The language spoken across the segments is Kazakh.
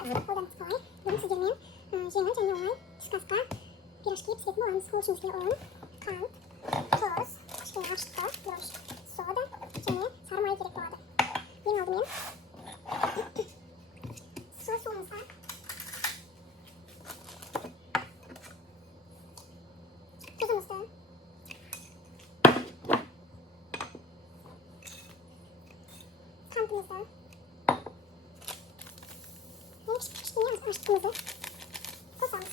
ысырып қолданып қалай. Бүгін сіздермен жеңіл және оңай түскі асқа пирожки пісіретін боламыз. Ол үшін бізге ұн, қант, тұз, кішкене ашытқы, дрожь, сода және сары май керек болады. Ең алдымен суымызға тұзымызды, қантымызды және кішкене ашытқымызды қосамыз.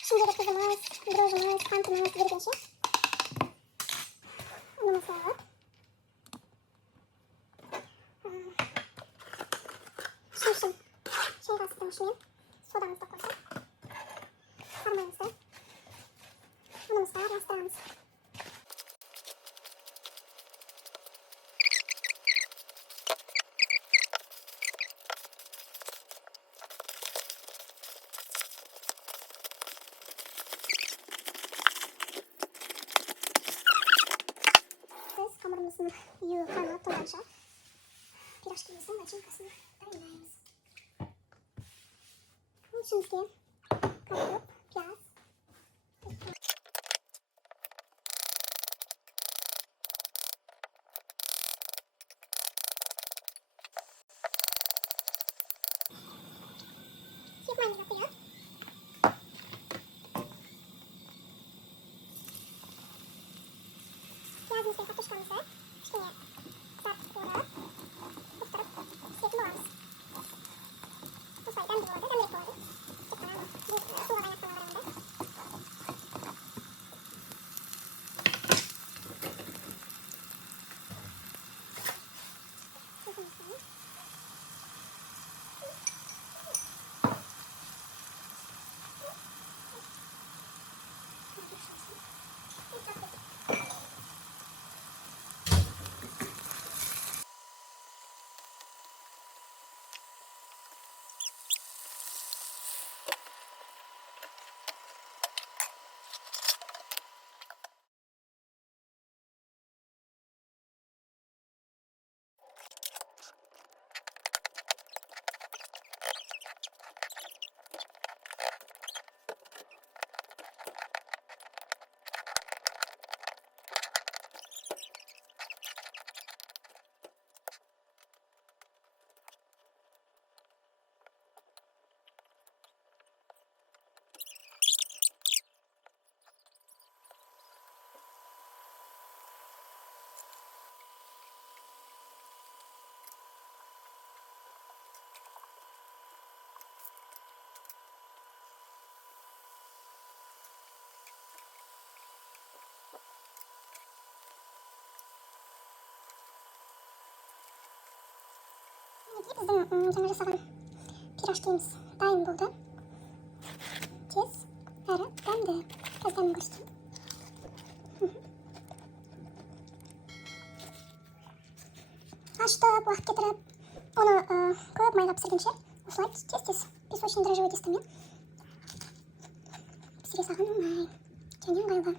Ішіндегі тұзымыз, дрожжымыз, қантымыз ерігенше ұнымызды алып, шымшым шай қасықтың ішімен содамызды қосып, сары майымызды ұнымызға араластырамыз. Hamurumuzun yuvarlana tolanca pирожкimizin начинкasını dayayız. Bunun için bizge kavurup piyaz, sıkmayımızı koyuyoruz. Piyazımızı ve kartuşkamızı kışkıya kızartıp yoğurup ıftırıp pişirtip boğarız. Bu sayede demlik oldu, demlik oldu. Çıkmadan bu suğla kaynatmalarında. Біздің жаңа жасаған пирожкиміз дайын болды. Тез әрі дәмді. Қазір дәмін көрсетейін. Ашытып, уақыт кетіріп, оны көп майлап пісіргенше осылай тез-тез песочный дрожжевой тестомен пісіре салған оңай және ыңғайлы.